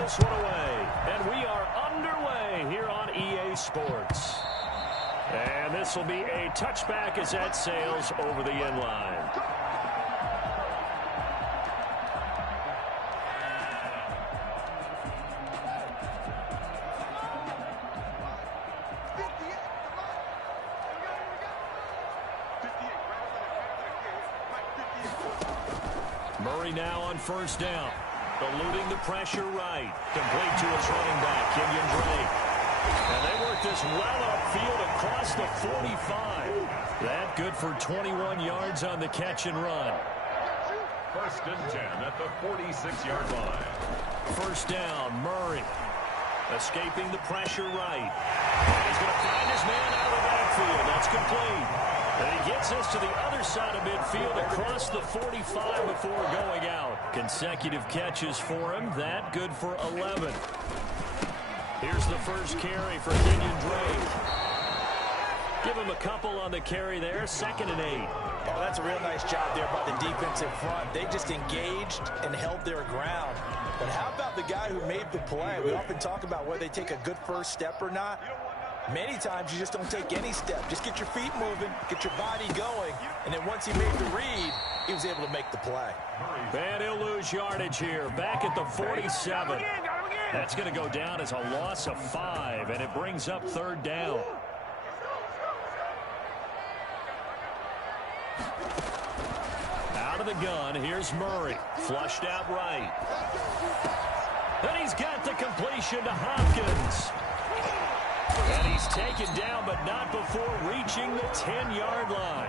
this one away. And we are underway here on EA Sports. And this will be a touchback as that sails over the end line. Murray now on first down. Eluding the pressure right. Complete to his running back, Kenyon Drake. And they work this well upfield across the 45. That good for 21 yards on the catch and run. 1st and 10 at the 46-yard line. First down, Murray. Escaping the pressure right. And he's going to find his man out of the backfield. That's complete. And he gets us to the other side of midfield across the 45 before going out. Consecutive catches for him. That good for 11. Here's the first carry for Kenyon Drake. Give him a couple on the carry there. 2nd and 8. Oh, that's a real nice job there by the defensive front. They just engaged and held their ground. But how about the guy who made the play? We often talk about whether they take a good first step or not. Many times you just don't take any step. Just get your feet moving, get your body going, and then once he made the read, he was able to make the play. And he'll lose yardage here, back at the 47. That's going to go down as a loss of 5, and it brings up 3rd down. Out of the gun, here's Murray. Flushed out right. And he's got the completion to Hopkins. And he's taken down, but not before reaching the 10-yard line.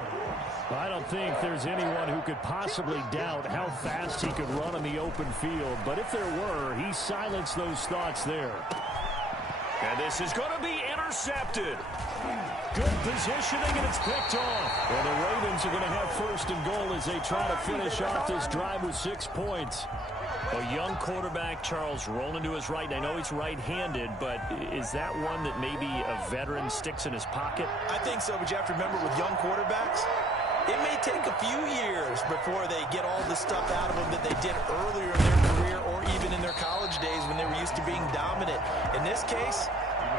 I don't think there's anyone who could possibly doubt how fast he could run in the open field. But if there were, he silenced those thoughts there. And this is going to be intercepted. Good positioning, and it's picked off. Well, the Ravens are going to have 1st and goal as they try to finish off this drive with 6 points. A young quarterback, Charles, rolling to his right. I know he's right-handed, but is that one that maybe a veteran sticks in his pocket? I think so, but you have to remember with young quarterbacks, it may take a few years before they get all the stuff out of them that they did earlier in their career or even in their college days when they were used to being dominant. In this case,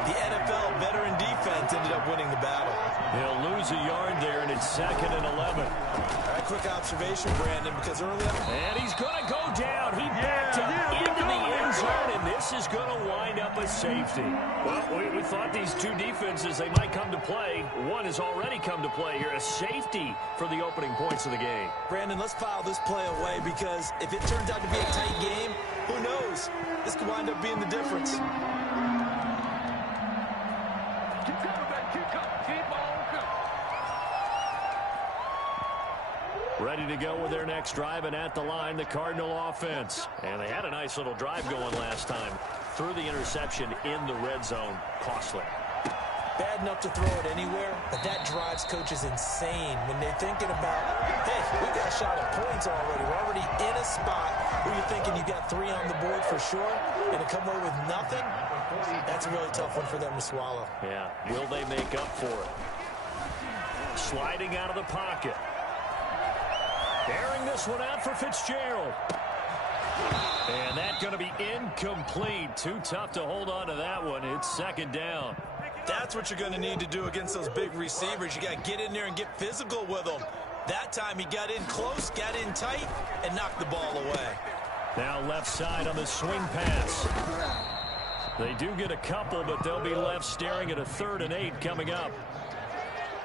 the NFL veteran defense ended up winning the battle. He'll lose a yard there, and it's 2nd and 11. All right, quick observation, Brandon, because earlier... And he's going to go down. He backed up into the end zone, and this is going to wind up a safety. Well, we thought these two defenses, they might come to play. One has already come to play here. A safety for the opening points of the game. Brandon, let's file this play away, because if it turns out to be a tight game, who knows? This could wind up being the difference. Ready to go with their next drive, and at the line, the Cardinal offense. And they had a nice little drive going last time. Threw the interception in the red zone. Costly. Bad enough to throw it anywhere, but that drives coaches insane when they're thinking about, hey, we got a shot at points already. We're already in a spot where you're thinking you got 3 on the board for sure, and to come away with nothing, that's a really tough one for them to swallow. Yeah, will they make up for it? Sliding out of the pocket. Airing this one out for Fitzgerald. And that's going to be incomplete. Too tough to hold on to that one. It's 2nd down. That's what you're going to need to do against those big receivers. You got to get in there and get physical with them. That time he got in close, got in tight, and knocked the ball away. Now left side on the swing pass. They do get a couple, but they'll be left staring at a 3rd and 8 coming up.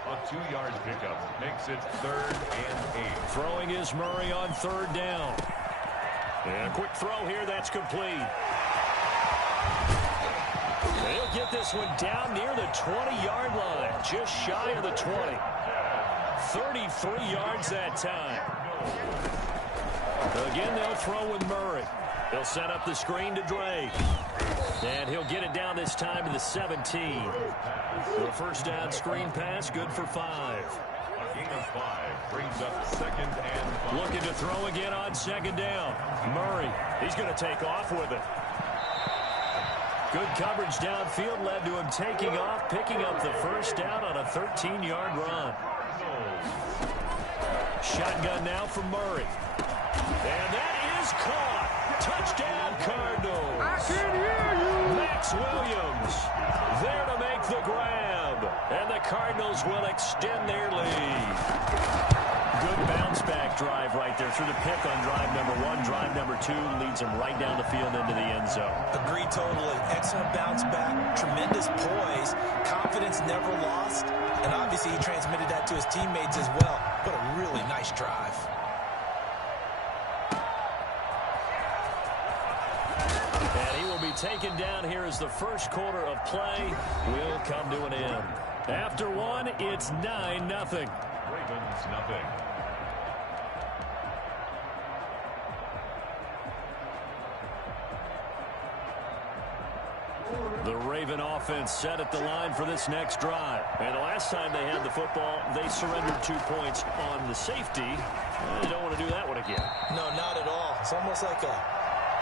A 2-yard pickup makes it 3rd and 8. Throwing is Murray on 3rd down. And a quick throw here, that's complete. They'll get this one down near the 20-yard line, just shy of the 20. 33 yards that time. Again, they'll throw with Murray. He'll set up the screen to Drake. And he'll get it down this time to the 17. The first down screen pass, good for 5. A gain of 5 brings up 2nd and 5. Looking to throw again on 2nd down. Murray, he's going to take off with it. Good coverage downfield led to him taking off, picking up the first down on a 13-yard run. Shotgun now from Murray. And that is caught. Touchdown, Cardinals. Maxx Williams there to make the grab. And the Cardinals will extend their lead. Good bounce-back drive right there through the pick on drive number 1. Drive number 2 leads them right down the field into the end zone. Agree totally. Excellent bounce-back, tremendous poise, confidence never lost, and obviously he transmitted that to his teammates as well. What a really nice drive. And he will be taken down here as the first quarter of play will come to an end. After one, it's 9-0. Ravens, nothing. The Raven offense set at the line for this next drive. And the last time they had the football, they surrendered 2 points on the safety. They don't want to do that one again. No, not at all. It's almost like a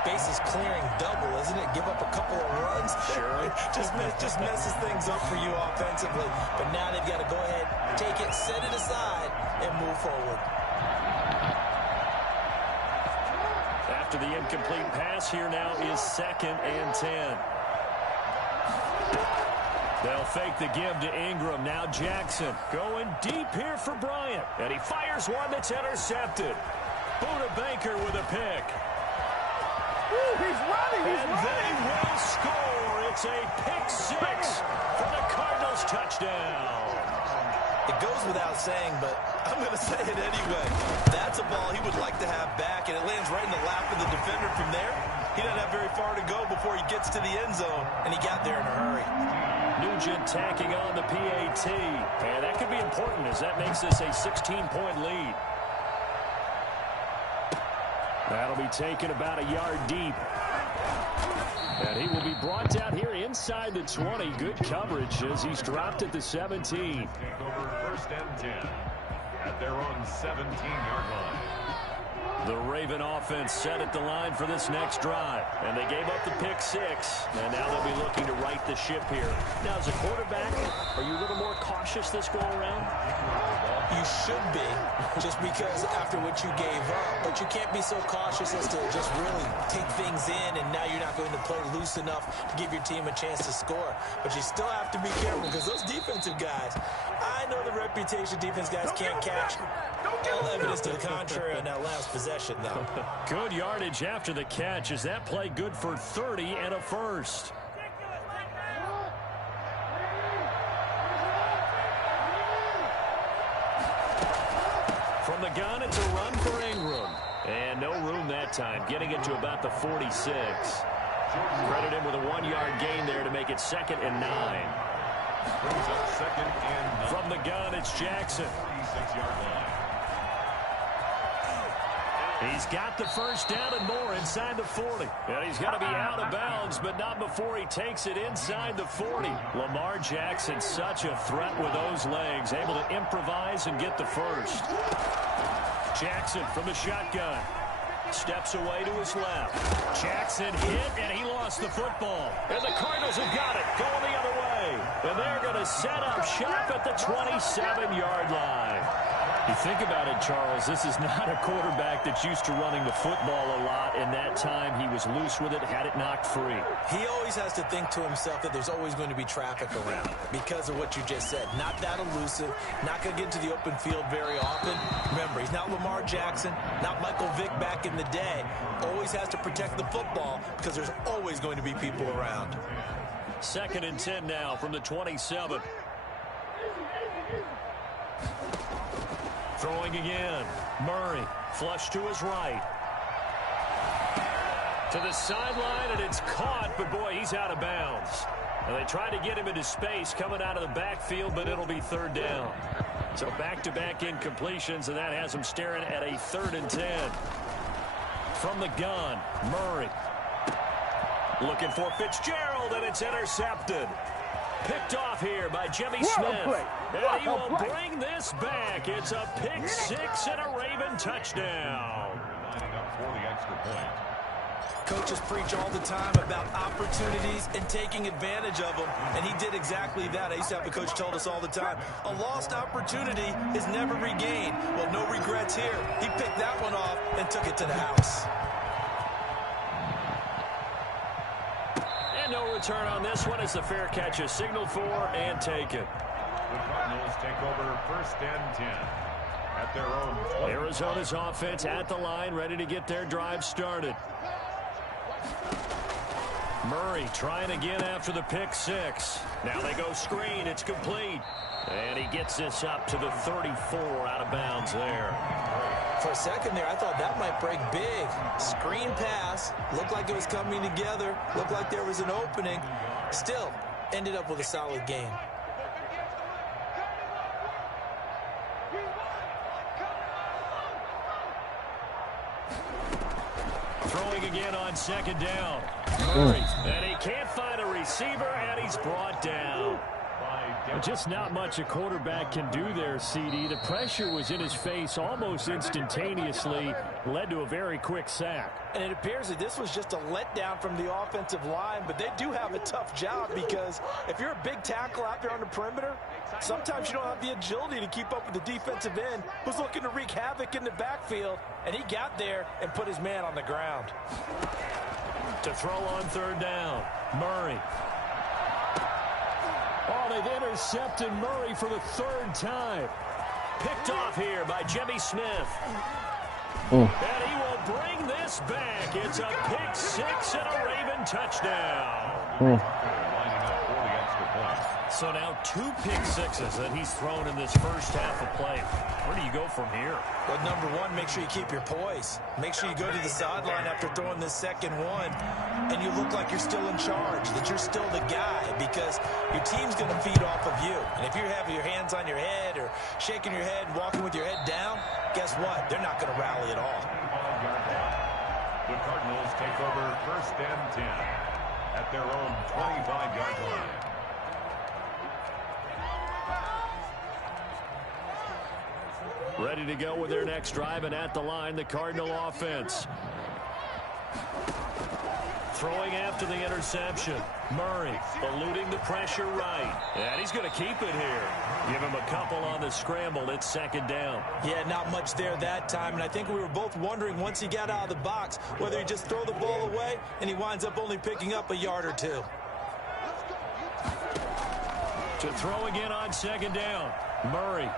bases clearing double, isn't it? Give up a couple of runs. Sure. just messes things up for you offensively. But now they've got to go ahead, take it, set it aside, and move forward. After the incomplete pass, here now is 2nd and 10. They'll fake the give to Ingram. Now Jackson going deep here for Bryant. And he fires one that's intercepted. Buda Baker with a pick. He's running. And they will score. It's a pick 6 for the Cardinals touchdown. It goes without saying, but I'm going to say it anyway. That's a ball he would like to have back, and it lands right in the lap of the defender from there. He doesn't have very far to go before he gets to the end zone, and he got there in a hurry. Nugent tacking on the PAT. And that could be important as that makes this a 16-point lead. That'll be taken about a yard deep. And he will be brought down here inside the 20. Good coverage as he's dropped at the 17. Take over 1st and 10 at their own 17-yard line. The Raven offense set at the line for this next drive. And they gave up the pick 6. And now they'll be looking to right the ship here. Now, as a quarterback, are you a little more cautious this go around? You should be, just because after what you gave up. But you can't be so cautious as to just really take things in, and now you're not going to play loose enough to give your team a chance to score. But you still have to be careful, because those defensive guys, I know the reputation defense guys can't catch. All evidence to the contrary on that last possession, though. Good yardage after the catch. Is that play good for 30 and a first? From the gun, it's a run for Ingram. And no room that time, getting it to about the 46. Credit him with a 1-yard gain there to make it 2nd and 9. Brings up 2nd and 9. From the gun, it's Jackson. 36-yard line. He's got the first down and more inside the 40. And he's going to be out of bounds, but not before he takes it inside the 40. Lamar Jackson, such a threat with those legs, able to improvise and get the first. Jackson from the shotgun. Steps away to his left. Jackson hit, and he lost the football. And the Cardinals have got it, going the other way. And they're going to set up shop at the 27-yard line. You think about it, Charles, this is not a quarterback that's used to running the football a lot, and that time he was loose with it, had it knocked free. He always has to think to himself that there's always going to be traffic around because of what you just said. Not that elusive, not going to get into the open field very often. Remember, he's not Lamar Jackson, not Michael Vick back in the day. Always has to protect the football because there's always going to be people around. 2nd and 10 now from the 27. Throwing again. Murray, flush to his right. To the sideline, and it's caught, but boy, he's out of bounds. And they tried to get him into space coming out of the backfield, but it'll be 3rd down. So back-to-back incompletions, and that has him staring at a 3rd and 10. From the gun, Murray. Looking for Fitzgerald, and it's intercepted. Picked off here by Jimmy Smith. And he will bring this back. It's a pick 6 and a Raven touchdown. Lining up for the extra point. Coaches preach all the time about opportunities and taking advantage of them, and he did exactly that. I used to have a coach told us all the time, a lost opportunity is never regained. Well, no regrets here. He picked that one off and took it to the house. And no return on this one as the fair catch is signaled for and taken. The Cardinals take over 1st and 10 at their own 20. Arizona's offense at the line, ready to get their drive started. Murray trying again after the pick six. Now they go screen. It's complete. And he gets this up to the 34 out of bounds there. For a second there, I thought that might break big. Screen pass. Looked like it was coming together. Looked like there was an opening. Still, ended up with a solid game. Throwing again on 2nd down. Murray, and he can't find a receiver, and he's brought down. Just not much a quarterback can do there, CD. The pressure was in his face almost instantaneously, led to a very quick sack. And it appears that this was just a letdown from the offensive line, but they do have a tough job because if you're a big tackle out there on the perimeter, sometimes you don't have the agility to keep up with the defensive end who's looking to wreak havoc in the backfield, and he got there and put his man on the ground. To throw on 3rd down, Murray. Oh, they've intercepted Murray for the 3rd time. Picked off here by Jimmy Smith. And he will bring this back. It's a pick six and a Raven touchdown. Lining up for the extra point. So now 2 pick sixes that he's thrown in this first half of play. Where do you go from here? Well, number one, make sure you keep your poise. Make sure you go to the sideline after throwing this second one, and you look like you're still in charge, that you're still the guy, because your team's going to feed off of you. And if you have your hands on your head or shaking your head and walking with your head down, guess what? They're not going to rally at all. The Cardinals take over 1st and 10 at their own 25-yard line. Ready to go with their next drive, and at the line, the Cardinal offense. Throwing after the interception. Murray eluding the pressure right. And he's going to keep it here. Give him a couple on the scramble. It's 2nd down. Yeah, not much there that time, and I think we were both wondering once he got out of the box whether he just throw the ball away and he winds up only picking up a yard or 2. To throw again on 2nd down. Murray.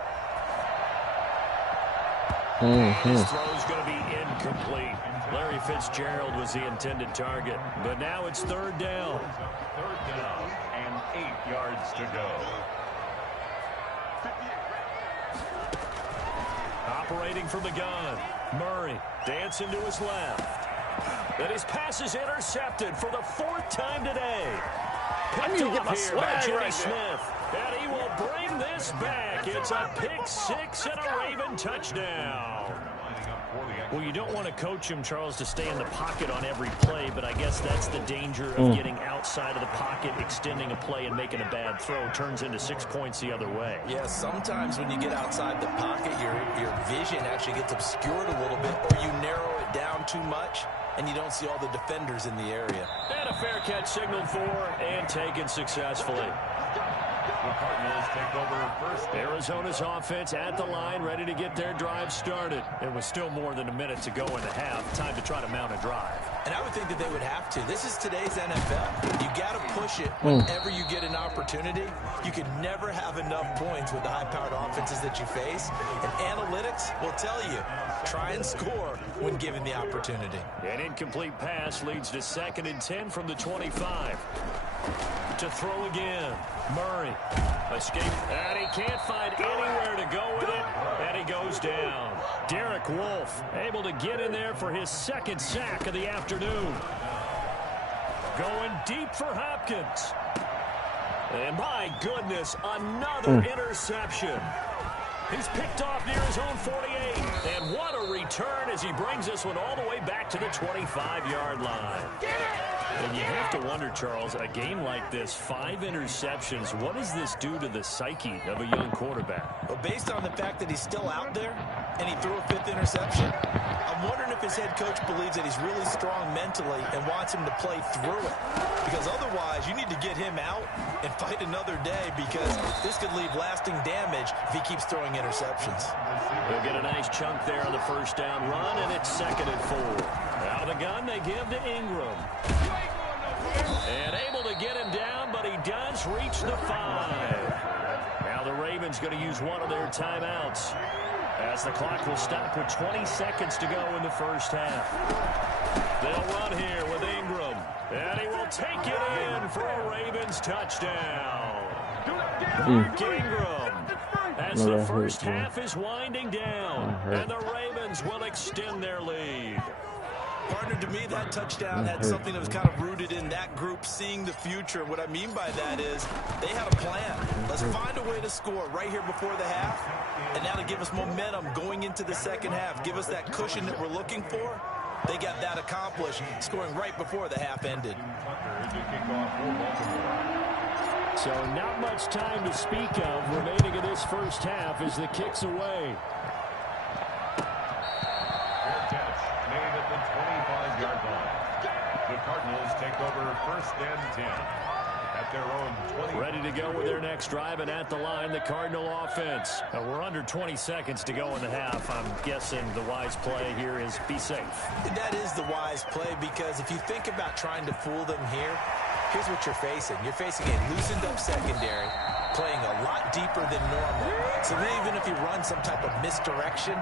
His throw's going to be incomplete. Larry Fitzgerald was the intended target, but now it's 3rd down. 3rd down and 8 yards to go. Operating from the gun. Murray dancing to his left. And his pass is intercepted for the 4th time today. I need to get my swag Jimmy right Smith. there. And he will bring this back. It's a pick six and a Raven touchdown. Well, you don't want to coach him, Charles, to stay in the pocket on every play, but I guess that's the danger of getting outside of the pocket, extending a play, and making a bad throw. Turns into 6 points the other way. Yeah, sometimes when you get outside the pocket, your vision actually gets obscured a little bit, or you narrow it down too much, and you don't see all the defenders in the area. And a fair catch signaled for and taken successfully. The Cardinals take over 1st. Arizona's offense at the line, ready to get their drive started. It was still more than a minute to go in the half. Time to try to mount a drive. And I would think that they would have to. This is today's NFL. You got to push it whenever you get an opportunity. You can never have enough points with the high-powered offenses that you face. And analytics will tell you, try and score when given the opportunity. An incomplete pass leads to 2nd and 10 from the 25. To throw again. Murray. Escape. And he can't find anywhere to go with it. And he goes down. Derek Wolfe able to get in there for his 2nd sack of the afternoon. Going deep for Hopkins. And my goodness, another interception. He's picked off near his own 48. And what a return as he brings this one all the way back to the 25-yard line. And you have to wonder, Charles, a game like this, 5 interceptions, what does this do to the psyche of a young quarterback? Well, based on the fact that he's still out there and he threw a 5th interception, I'm wondering if his head coach believes that he's really strong mentally and wants him to play through it. Because otherwise, you need to get him out and fight another day, because this could leave lasting damage if he keeps throwing interceptions. He'll get a nice chunk there on the 1st down run, and it's 2nd and 4. Out of the gun, they give to Ingram. And able get him down, but he does reach the 5. Now the Ravens going to use one of their timeouts, as the clock will stop with 20 seconds to go in the first half. They'll run here with Ingram, and he will take it in for a Ravens touchdown. Mark Ingram, as the first half is winding down, and the Ravens will extend their lead. Partner, to me, that touchdown had something that was kind of rooted in that group seeing the future. What I mean by that is they had a plan. Let's find a way to score right here before the half, and now to give us momentum going into the second half, give us that cushion that we're looking for. They got that accomplished, scoring right before the half ended. So not much time to speak of remaining in this first half as the kick's away. The Cardinals take over first and 10 at their own 20. Ready to go with their next drive, and at the line, the Cardinal offense. We're under 20 seconds to go in the half. I'm guessing the wise play here is be safe. That is the wise play, because if you think about trying to fool them here, here's what you're facing. You're facing a loosened up secondary, playing a lot deeper than normal. So even if you run some type of misdirection,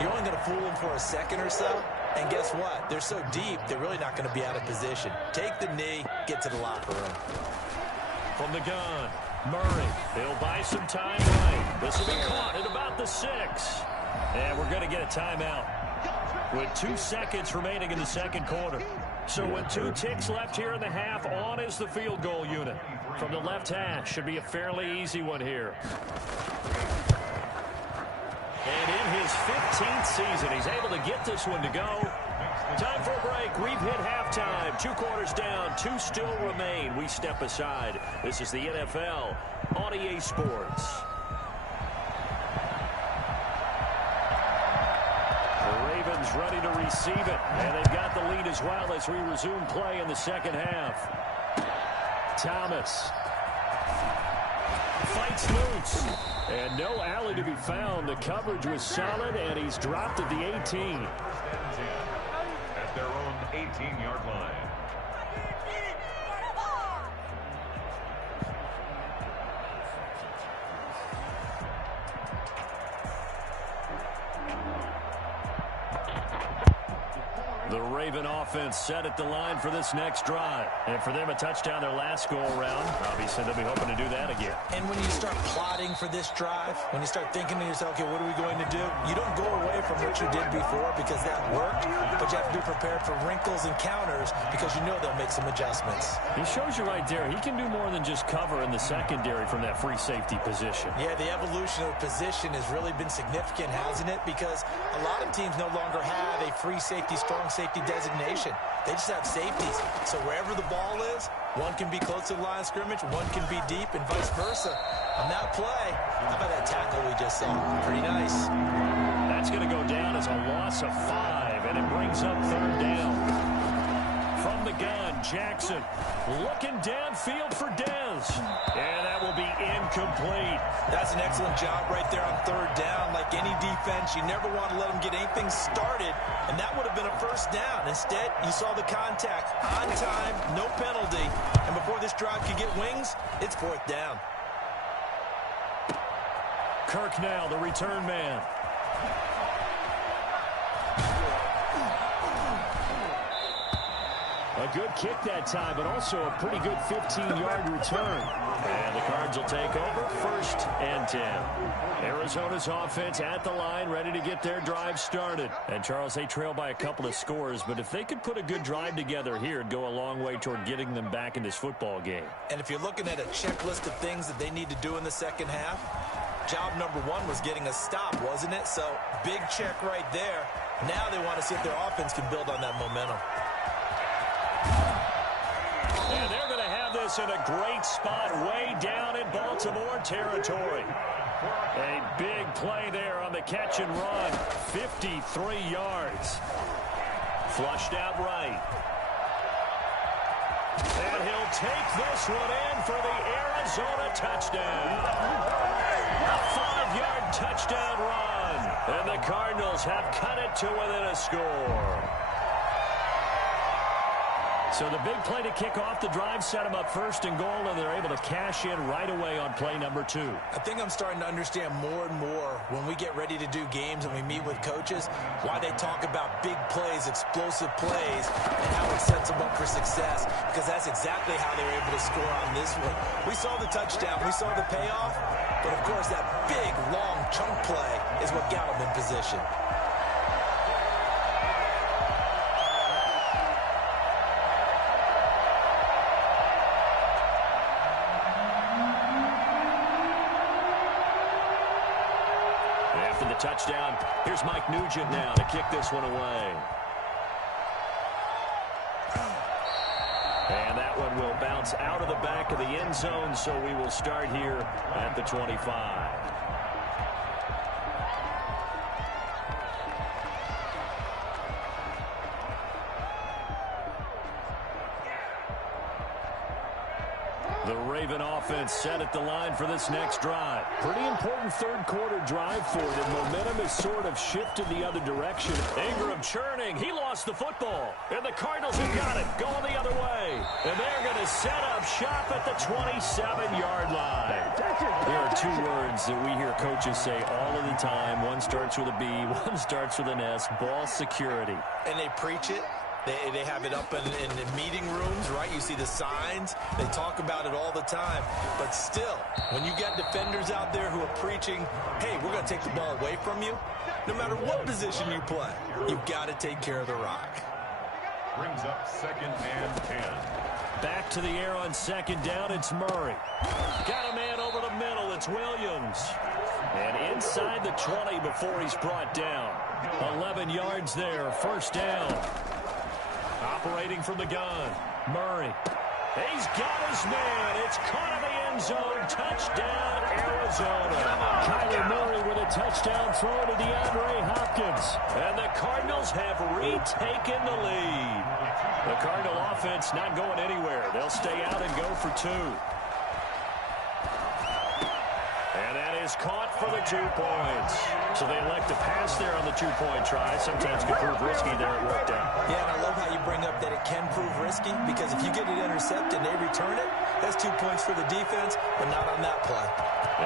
you're only going to fool them for a second or so. And guess what? They're so deep, they're really not going to be out of position. Take the knee, get to the locker room. From the gun, Murray. He'll buy some time right. This will be caught at about the 6. And we're going to get a timeout with 2 seconds remaining in the second quarter. So with 2 ticks left here in the half, on is the field goal unit. From the left hash, should be a fairly easy one here. And in his 15th season, he's able to get this one to go. Time for a break. We've hit halftime. 2 quarters down. 2 still remain. We step aside. This is the NFL on EA Sports. The Ravens ready to receive it. And they've got the lead as well as we resume play in the second half. Thomas fights loose. And no alley to be found. The coverage was solid, and he's dropped at the 18. At their own 18-yard line. The Raven offense set at the line for this next drive. And for them, a touchdown their last go-around. Obviously, they'll be hoping to do that again. And when you start plotting for this drive, when you start thinking to yourself, okay, what are we going to do? You don't go away from what you did before because that worked, but you have to be prepared for wrinkles and counters because you know they'll make some adjustments. He shows you right there. He can do more than just cover in the secondary from that free safety position. Yeah, the evolution of the position has really been significant, hasn't it? Because a lot of teams no longer have a free safety, strong safety designation. They just have safeties. So wherever the ball is, one can be close to the line of scrimmage, one can be deep, and vice versa. On that play, how about that tackle we just saw? Pretty nice. That's going to go down as a loss of 5, and it brings up 3rd down. From the gun, Jackson looking downfield for Dez. And that will be incomplete. That's an excellent job right there on 3rd down. Like any defense, you never want to let them get anything started, and that would have been a 1st down. Instead, you saw the contact on time, no penalty, and before this drive could get wings, it's 4th down. Kirk now, the return man. A good kick that time, but also a pretty good 15-yard return. And the Cards will take over 1st and 10. Arizona's offense at the line, ready to get their drive started. And, Charles, they trail by a couple of scores, but if they could put a good drive together here, it'd go a long way toward getting them back in this football game. And if you're looking at a checklist of things that they need to do in the second half, job number 1 was getting a stop, wasn't it? So, big check right there. Now they want to see if their offense can build on that momentum. And they're going to have this in a great spot way down in Baltimore territory. A big play there on the catch and run. 53 yards. Flushed out right. And he'll take this one in for the Arizona touchdown. A 5-yard touchdown run. And the Cardinals have cut it to within a score. So the big play to kick off the drive set them up first and goal, and they're able to cash in right away on play number 2. I think I'm starting to understand more and more when we get ready to do games and we meet with coaches, why they talk about big plays, explosive plays, and how it sets them up for success, because that's exactly how they were able to score on this one. We saw the touchdown. We saw the payoff. But, of course, that big, long chunk play is what got them in position. After the touchdown, here's Mike Nugent now to kick this one away. And that one will bounce out of the back of the end zone, so we will start here at the 25. The Raven offense set at the line for this next drive. Pretty important third-quarter drive for them. Momentum has sort of shifted the other direction. Ingram churning. He lost the football. And the Cardinals have got it. Going the other way. And they're going to set up shop at the 27-yard line. There are two words that we hear coaches say all of the time. One starts with a B, one starts with an S. Ball security. And they preach it. They have it up in meeting rooms, right? You see the signs. They talk about it all the time. But still, when you got defenders out there who are preaching, hey, we're going to take the ball away from you, no matter what position you play, you've got to take care of the rock. Brings up 2nd and 10. Back to the air on 2nd down, it's Murray. Got a man over the middle, it's Williams. And inside the 20 before he's brought down. 11 yards there, 1st down. Operating from the gun. Murray. He's got his man. It's caught in the end zone. Touchdown, Arizona. Kyler Murray with a touchdown throw to DeAndre Hopkins. And the Cardinals have retaken the lead. The Cardinal offense not going anywhere. They'll stay out and go for 2. And that is caught for the 2 points. So they elect to pass there on the 2-point try. Sometimes can prove risky there at work down. Yeah, and I love how you bring up that it can prove risky, because if you get it intercepted and they return it, that's 2 points for the defense, but not on that play.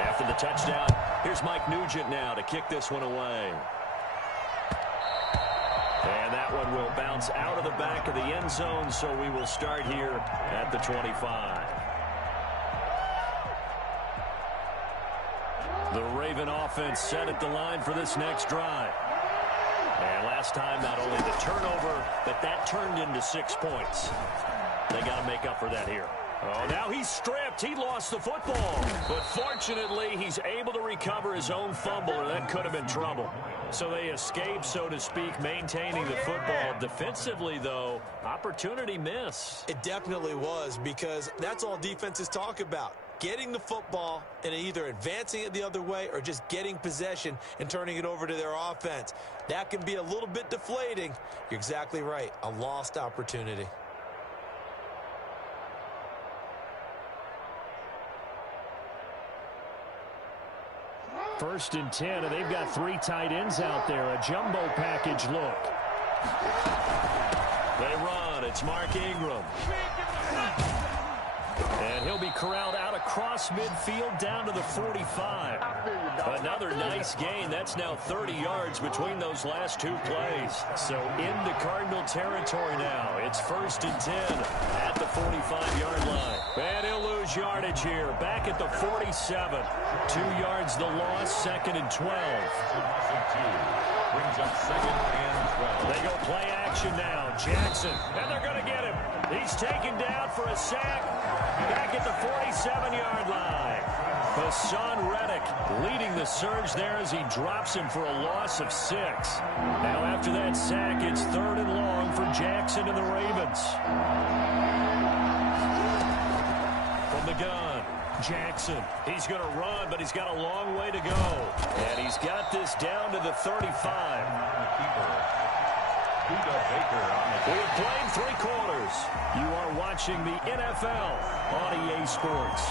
After the touchdown, here's Mike Nugent now to kick this one away. And that one will bounce out of the back of the end zone, so we will start here at the 25. The Raven offense set at the line for this next drive. And last time, not only the turnover, but that turned into 6 points. They got to make up for that here. Oh, now he's stripped. He lost the football. But fortunately, he's able to recover his own fumble, or that could have been trouble. So they escape, so to speak, maintaining the football. Defensively, though, opportunity miss. It definitely was, because that's all defenses talk about. Getting the football and either advancing it the other way or just getting possession and turning it over to their offense. That can be a little bit deflating. You're exactly right. A lost opportunity. First and 10, and they've got 3 tight ends out there. A jumbo package look. They run. It's Mark Ingram. And he'll be corralled out across midfield down to the 45. Another nice gain. That's now 30 yards between those last 2 plays. So into Cardinal territory now. It's 1st and 10 at the 45-yard line. And he'll lose yardage here. Back at the 47. 2 yards the loss, 2nd and 12. Brings up 2nd and 12. They go play action now. Jackson. And they're going to get him. He's taken down for a sack. Back at the 47-yard line. Hassan Reddick leading the surge there as he drops him for a loss of 6. Now after that sack, it's 3rd and long for Jackson and the Ravens. From the gun, Jackson. He's going to run, but he's got a long way to go. And he's got this down to the 35. We have played 3 quarters. You are watching the NFL on EA Sports.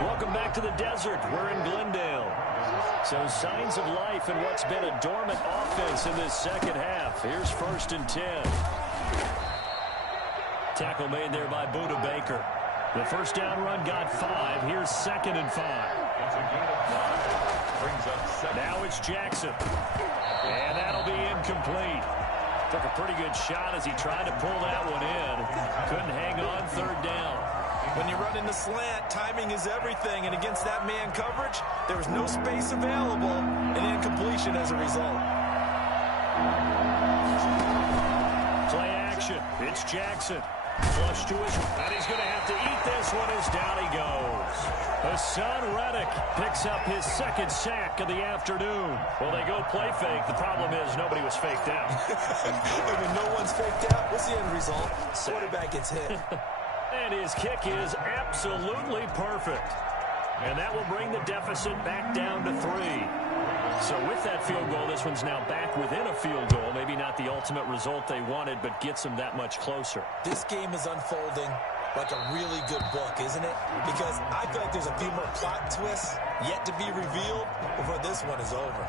Welcome back to the desert. We're in Glendale. So signs of life in what's been a dormant offense in this second half. Here's 1st and 10. Tackle made there by Buda Baker. The first down run got 5. Here's 2nd and 5. It's a gain of 5. Brings up 7. Now it's Jackson. And that'll be incomplete. Took a pretty good shot as he tried to pull that one in. Couldn't hang on 3rd down. When you run in the slant, timing is everything. And against that man coverage, there was no space available and incompletion as a result. Play action. It's Jackson. Flush to his, and he's going to have to eat this one as down he goes. Hassan Reddick picks up his 2nd sack of the afternoon. Well, they go play fake. The problem is nobody was faked out. And when no one's faked out, what's the end result? Quarterback gets hit. And his kick is absolutely perfect. And that will bring the deficit back down to 3. So with that field goal, this one's now back within a field goal. Maybe not the ultimate result they wanted, but gets them that much closer. This game is unfolding like a really good book, isn't it? Because I feel like there's a few more plot twists yet to be revealed before this one is over.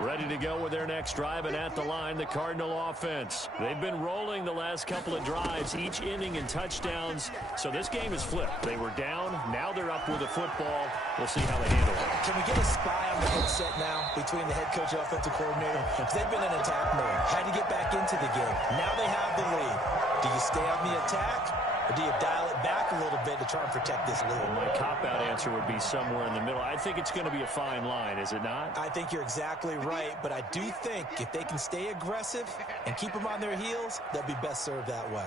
Ready to go with their next drive, and at the line, the Cardinal offense. They've been rolling the last couple of drives, each inning in touchdowns, so this game is flipped. They were down, now they're up with the football. We'll see how they handle it. Can we get a spy on the headset now between the head coach and offensive coordinator? Because they've been in attack mode, had to get back into the game. Now they have the lead. Do you stay on the attack, or do you dial it back a little bit to try and protect this lead? Well, my cop-out answer would be somewhere in the middle. I think it's going to be a fine line, is it not? I think you're exactly right, but I do think if they can stay aggressive and keep them on their heels, they'll be best served that way.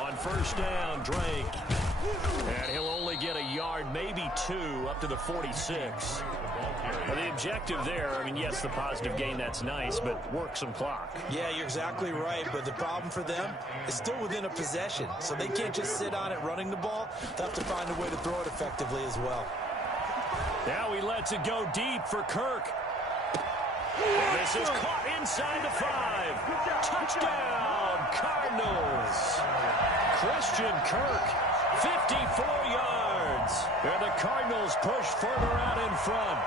On first down, Drake. And he'll only get a yard, maybe 2, up to the 46. Well, the objective there, I mean, yes, the positive gain, that's nice, but work some clock. Yeah, you're exactly right, but the problem for them is still within a possession, so they can't just sit on it running the ball. They'll have to find a way to throw it effectively as well. Now he lets it go deep for Kirk. And this is caught inside the 5. Touchdown, Cardinals. Christian Kirk, 54 yards. And the Cardinals push further out in front.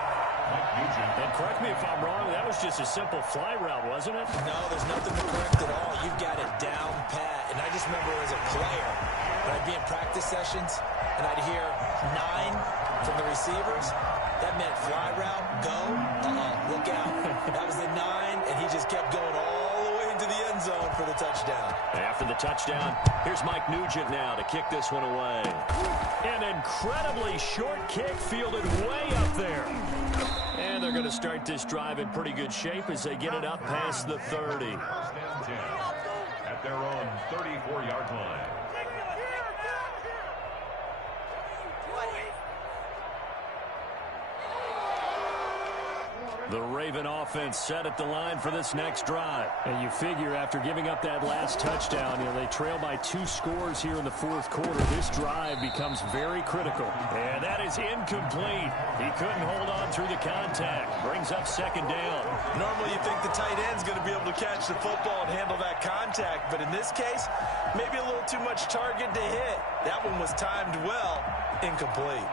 And correct me if I'm wrong, that was just a simple fly route, wasn't it? No, there's nothing to correct at all. You've got it down pat. And I just remember as a player, when I'd be in practice sessions, and I'd hear 9 from the receivers, that meant fly route, go, look out. That was the 9, and he just kept going all the way into the end zone for the touchdown. After the touchdown, here's Mike Nugent now to kick this one away. An incredibly short kick fielded way up there. And they're going to start this drive in pretty good shape as they get it up past the 30. First and 10 at their own 34-yard line. The Raven offense set at the line for this next drive. And you figure after giving up that last touchdown, they trail by 2 scores here in the 4th quarter. This drive becomes very critical. And that is incomplete. He couldn't hold on through the contact. Brings up 2nd down. Normally you think the tight end's going to be able to catch the football and handle that contact. But in this case, maybe a little too much target to hit. That one was timed well. Incomplete.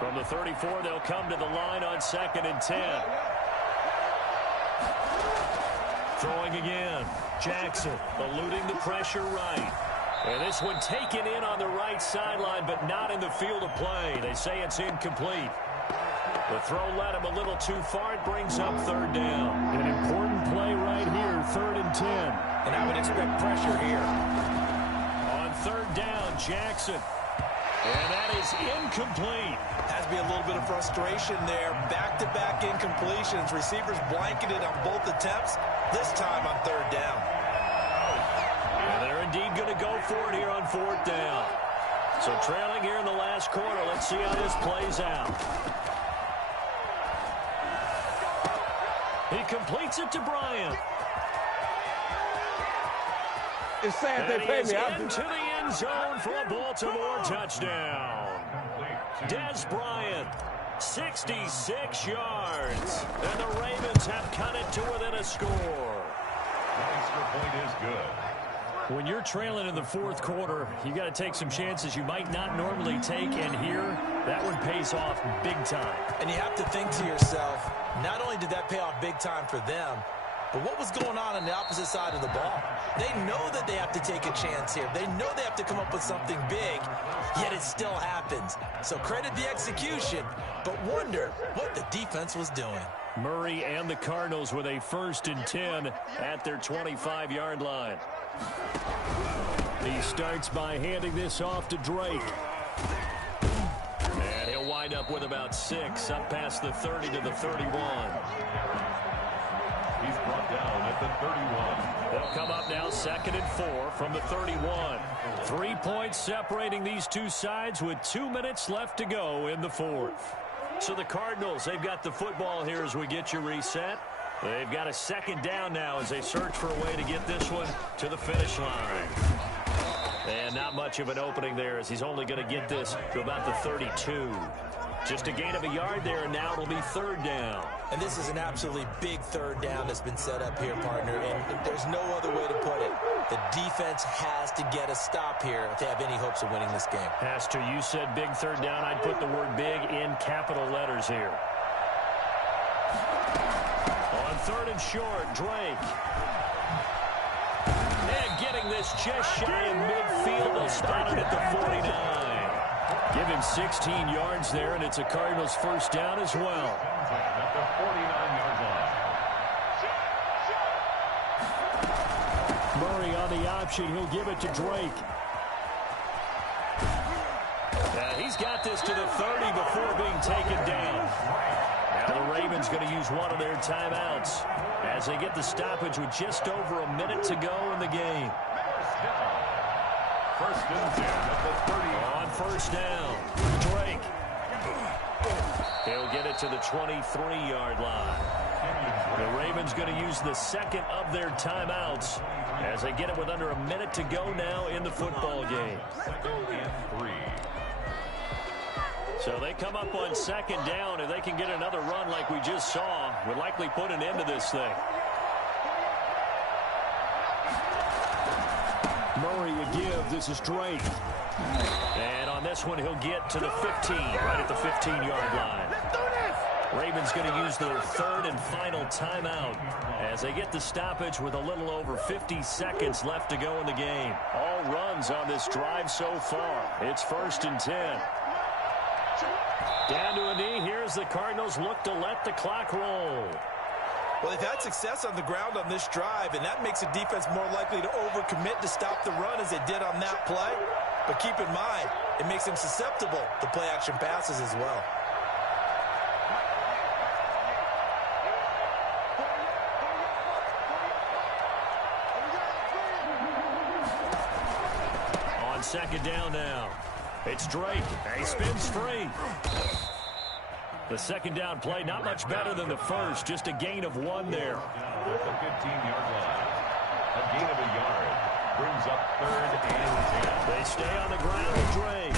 From the 34, they'll come to the line on 2nd and 10. Throwing again. Jackson eluding the pressure right. And this one taken in on the right sideline, but not in the field of play. They say it's incomplete. The throw led him a little too far. It brings up 3rd down. An important play right here, 3rd and 10. And I would expect pressure here. On 3rd down, Jackson. And that is incomplete. Has to be a little bit of frustration there. Back-to-back incompletions. Receivers blanketed on both attempts, this time on 3rd down. And they're indeed going to go for it here on 4th down. So trailing here in the last quarter. Let's see how this plays out. He completes it to Bryant. It's sad And they pay me. he is into the end zone for a Baltimore touchdown. Des Bryant 66 yards. And the Ravens have cut it to within a score. The extra point is good. When you're trailing in the fourth quarter, you got to take some chances you might not normally take, and here, that one pays off big time. And you have to think to yourself, not only did that pay off big time for them, but what was going on the opposite side of the ball? They know that they have to take a chance here. They know they have to come up with something big, yet it still happens. So credit the execution, but wonder what the defense was doing. Murray and the Cardinals with a 1st and 10 at their 25-yard line. He starts by handing this off to Drake. And he'll wind up with about 6, up past the 30 to the 31. He's brought down at the 31. They'll come up now 2nd and 4 from the 31. 3 points separating these two sides with 2 minutes left to go in the fourth. So the Cardinals, they've got the football here as we get you reset. They've got a 2nd down now as they search for a way to get this one to the finish line. And not much of an opening there as he's only going to get this to about the 32. Just a gain of a yard there, and now it'll be 3rd down. And this is an absolutely big 3rd down that's been set up here, partner, and there's no other way to put it. The defense has to get a stop here if they have any hopes of winning this game. Pastor, you said big 3rd down. I'd put the word big in capital letters here. On 3rd and short, Drake. And getting this just shy of midfield. They'll spot it at the 49. Give him 16 yards there, and it's a Cardinals 1st down as well. At the 49-yard line. Murray on the option. He'll give it to Drake. He's got this to the 30 before being taken down. Now the Ravens going to use one of their timeouts as they get the stoppage with just over a minute to go in the game. 1st and 10 at the 30. On 1st down, Drake. He'll get it to the 23-yard line. The Ravens going to use the 2nd of their timeouts as they get it with under a minute to go now in the football game. 2nd and 3. So they come up on 2nd down, and they can get another run like we just saw. Would likely put an end to this thing. Murray would give. This is Drake. And on this one, he'll get to the 15, right at the 15-yard line. Ravens going to use their 3rd and final timeout as they get the stoppage with a little over 50 seconds left to go in the game. All runs on this drive so far. It's 1st and 10. Down to a knee. Here's the Cardinals look to let the clock roll. Well, they've had success on the ground on this drive, and that makes the defense more likely to overcommit to stop the run as they did on that play. But keep in mind, it makes them susceptible to play-action passes as well. On 2nd down now, it's Drake. He spins free. The 2nd down play, not much better than the first, just a gain of 1 there. At the 15-yard line. A gain of a yard brings up 3rd and 10. They stay on the ground with Drake.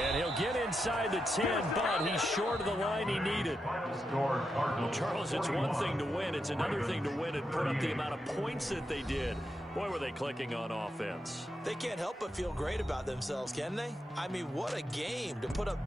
And he'll get inside the 10, but he's short of the line he needed. Well, Charles, it's one thing to win. It's another thing to win and put up the amount of points that they did. Boy, were they clicking on offense. They can't help but feel great about themselves, can they? I mean, what a game to put up.